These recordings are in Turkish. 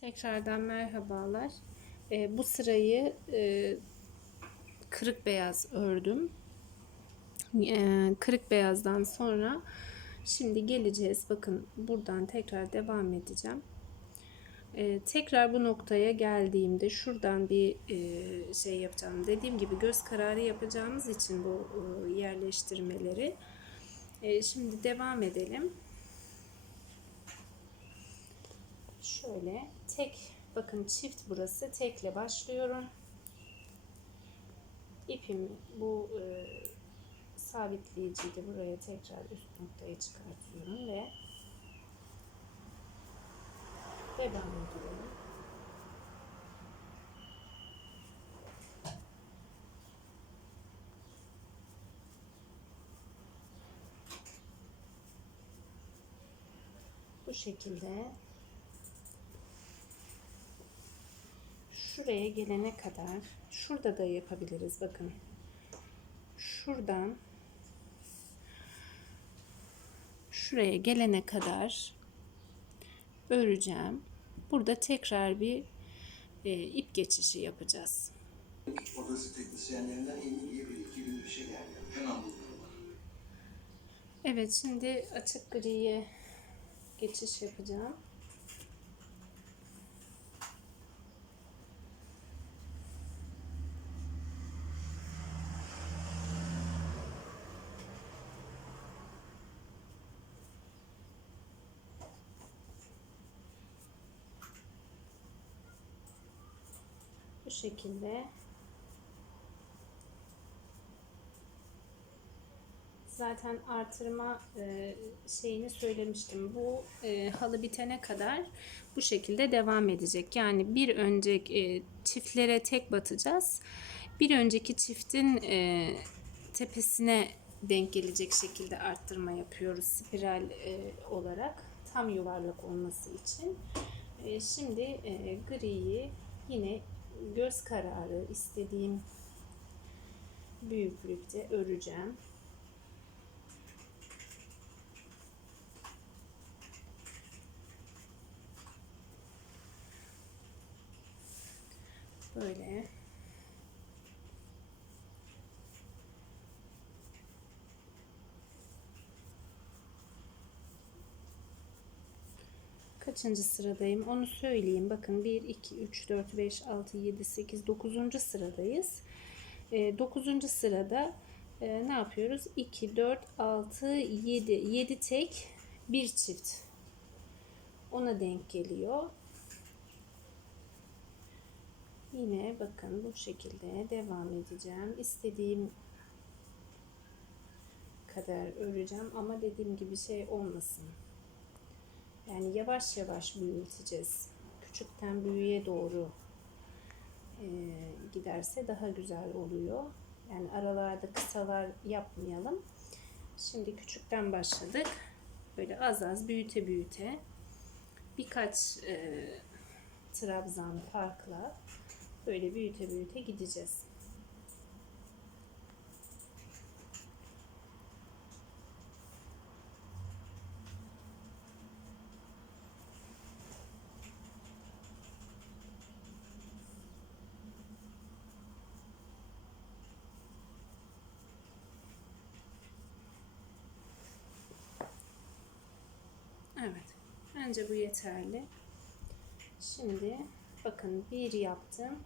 Tekrardan merhabalar. Ee, bu sırayı e, kırık beyaz ördüm. Ee, kırık beyazdan sonra şimdi geleceğiz. Bakın buradan tekrar devam edeceğim. Ee, tekrar bu noktaya geldiğimde şuradan bir e, şey yapacağım. Dediğim gibi göz kararı yapacağımız için bu e, yerleştirmeleri. E, şimdi devam edelim. Şöyle tek bakın çift burası tekle başlıyorum. İpimi bu e, sabitleyiciyi de buraya tekrar üst noktaya çıkartıyorum ve devam ediyorum. Bu şekilde şuraya gelene kadar şurada da yapabiliriz bakın şuradan şuraya gelene kadar öreceğim burada tekrar bir e, ip geçişi yapacağız Odası teknisyenlerinden yeni bir iki gün bir şey geldi. Hemen buluyorlar. Evet şimdi açık griye geçiş yapacağım bu şekilde zaten artırma e, şeyini söylemiştim. Bu e, halı bitene kadar bu şekilde devam edecek. Yani bir önceki e, çiftlere tek batacağız. Bir önceki çiftin tepesine denk gelecek şekilde arttırma yapıyoruz spiral olarak tam yuvarlak olması için. Şimdi griyi yine göz kararı istediğim büyüklükte öreceğim. Böyle. Kaçıncı sıradayım onu söyleyeyim. Bakın 1, 2, 3, 4, 5, 6, 7, 8, 9. sıradayız. 9. sırada e, ne yapıyoruz? 2, 4, 6, 7. 7 tek, 1 çift. Ona denk geliyor. Yine bakın bu şekilde devam edeceğim. İstediğim kadar öreceğim ama dediğim gibi şey olmasın. Yani yavaş yavaş büyüteceğiz. Küçükten büyüğe doğru e, giderse daha güzel oluyor. Yani aralarda kısalar yapmayalım. Şimdi küçükten başladık. Böyle az az büyüte büyüte birkaç e, trabzan farkla böyle büyüte büyüte gideceğiz. Evet. Bence bu yeterli. Şimdi bakın bir yaptım.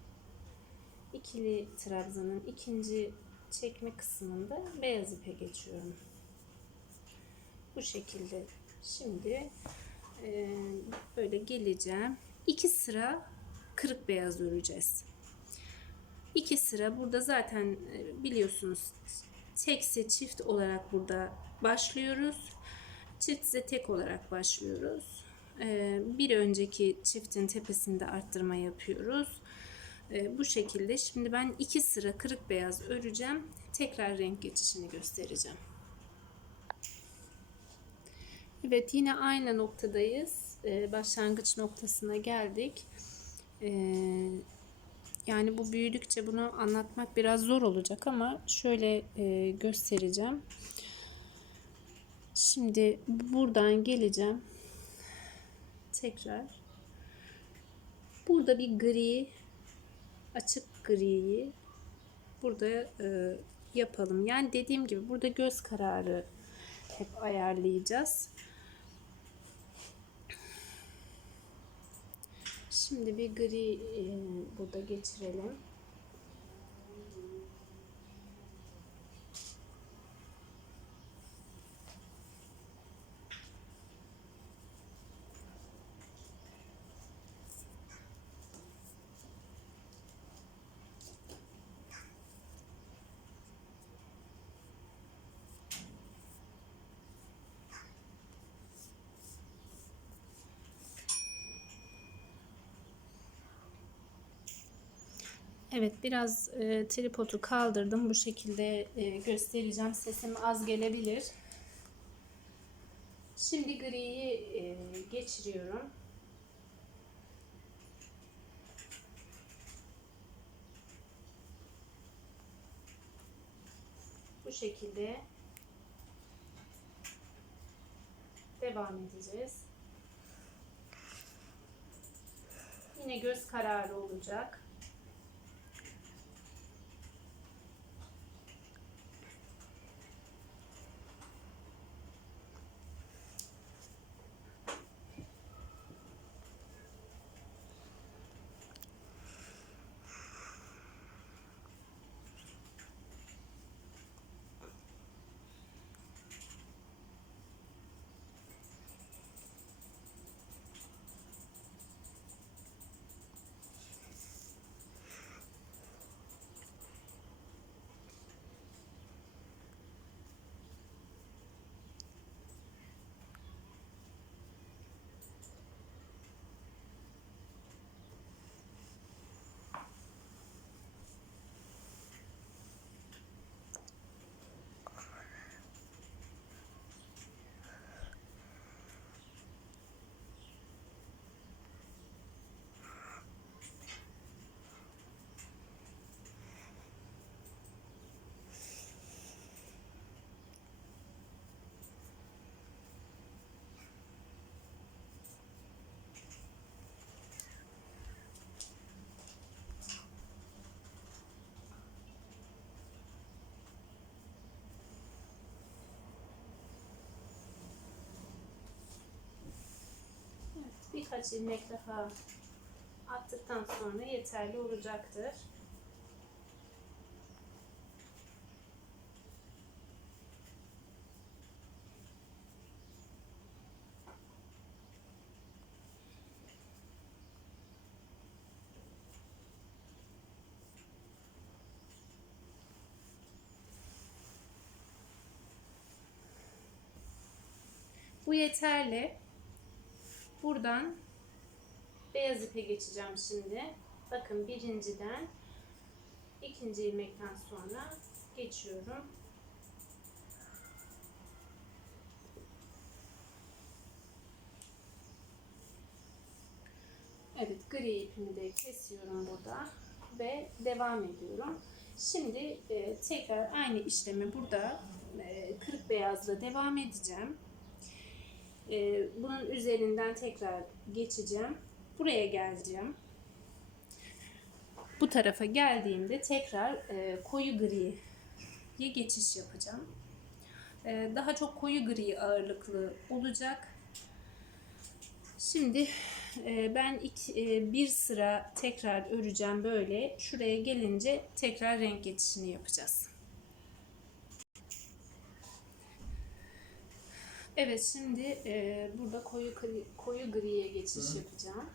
İkili trabzanın ikinci çekme kısmında beyaz ipe geçiyorum. Bu şekilde. Şimdi e, böyle geleceğim. İki sıra kırık beyaz öreceğiz. İki sıra burada zaten e, biliyorsunuz tekse çift olarak burada başlıyoruz. Çiftse tek olarak başlıyoruz. Ee, bir önceki çiftin tepesinde arttırma yapıyoruz. Ee, bu şekilde. Şimdi ben iki sıra kırık beyaz öreceğim. Tekrar renk geçişini göstereceğim. Evet yine aynı noktadayız. Ee, başlangıç noktasına geldik. Yani bu büyüdükçe bunu anlatmak biraz zor olacak ama şöyle e, göstereceğim. Şimdi buradan geleceğim. Tekrar Burada bir gri, açık griyi burada e, yapalım. Yani dediğim gibi burada göz kararı hep ayarlayacağız. Şimdi bir gri e, burada geçirelim. Evet biraz e, tripodu kaldırdım. Bu şekilde e, göstereceğim. Sesim az gelebilir. Şimdi griyi e, geçiriyorum. Bu şekilde devam edeceğiz. Yine göz kararı olacak. Birkaç ilmek daha attıktan sonra yeterli olacaktır. Bu yeterli. Buradan beyaz ipe geçeceğim şimdi. Bakın birinciden ikinci ilmekten sonra geçiyorum. Evet gri ipimi de kesiyorum burada ve devam ediyorum. Şimdi e, tekrar aynı işlemi burada e, kırık beyazla devam edeceğim. E, bunun üzerinden tekrar geçeceğim. Buraya geleceğim. Bu tarafa geldiğimde tekrar e, koyu griye geçiş yapacağım. E, daha çok koyu gri ağırlıklı olacak. Şimdi e, ben bir sıra tekrar öreceğim böyle. Şuraya gelince tekrar renk geçişini yapacağız. Evet şimdi e, burada koyu gri, koyu griye geçiş Hı. yapacağım.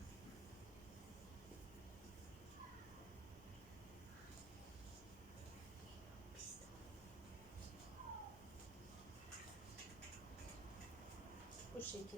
Bu şekilde.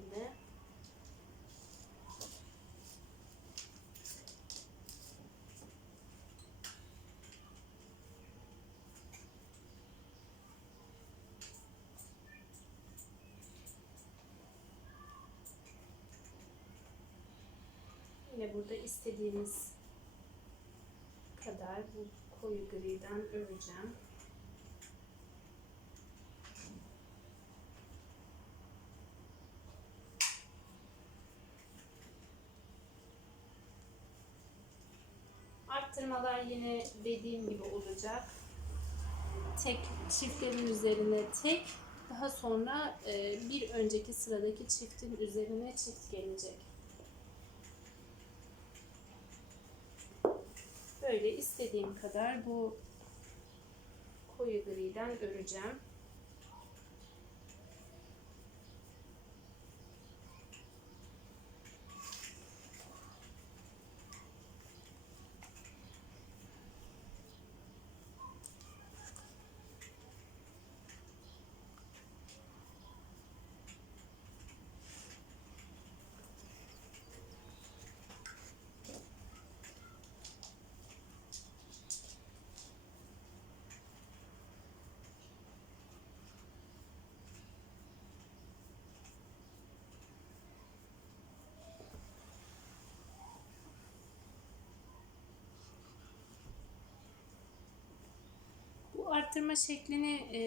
Yine burada istediğimiz kadar bu koyu griden öreceğim. Arttırmalar yine dediğim gibi olacak. Tek çiftlerin üzerine tek, daha sonra e, bir önceki sıradaki çiftin üzerine çift gelecek. Böyle istediğim kadar bu koyu griden öreceğim. Bu arttırma şeklini e,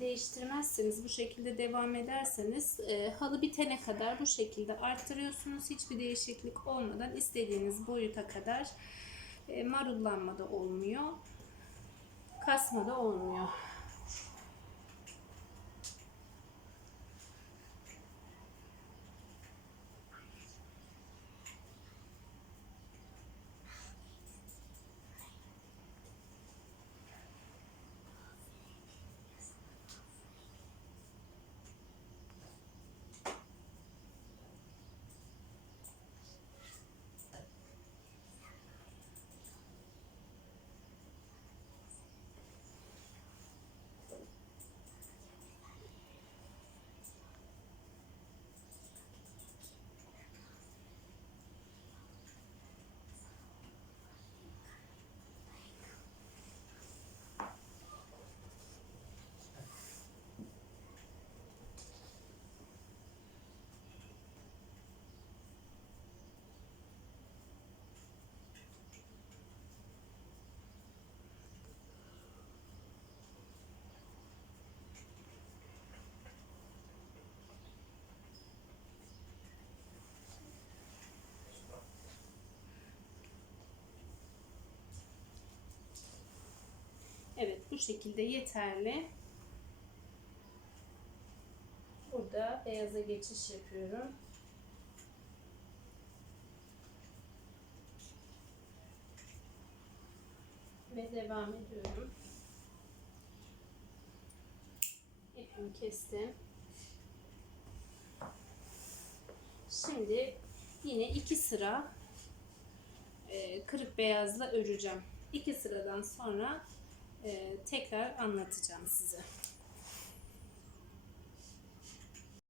değiştirmezseniz, bu şekilde devam ederseniz e, halı bitene kadar bu şekilde arttırıyorsunuz. Hiçbir değişiklik olmadan istediğiniz boyuta kadar e, marullanma da olmuyor. Kasma da olmuyor. Evet bu şekilde yeterli. Burada beyaza geçiş yapıyorum. Ve devam ediyorum. İpimi kestim. Şimdi yine iki sıra e, kırık beyazla öreceğim. İki sıradan sonra tekrar anlatacağım size.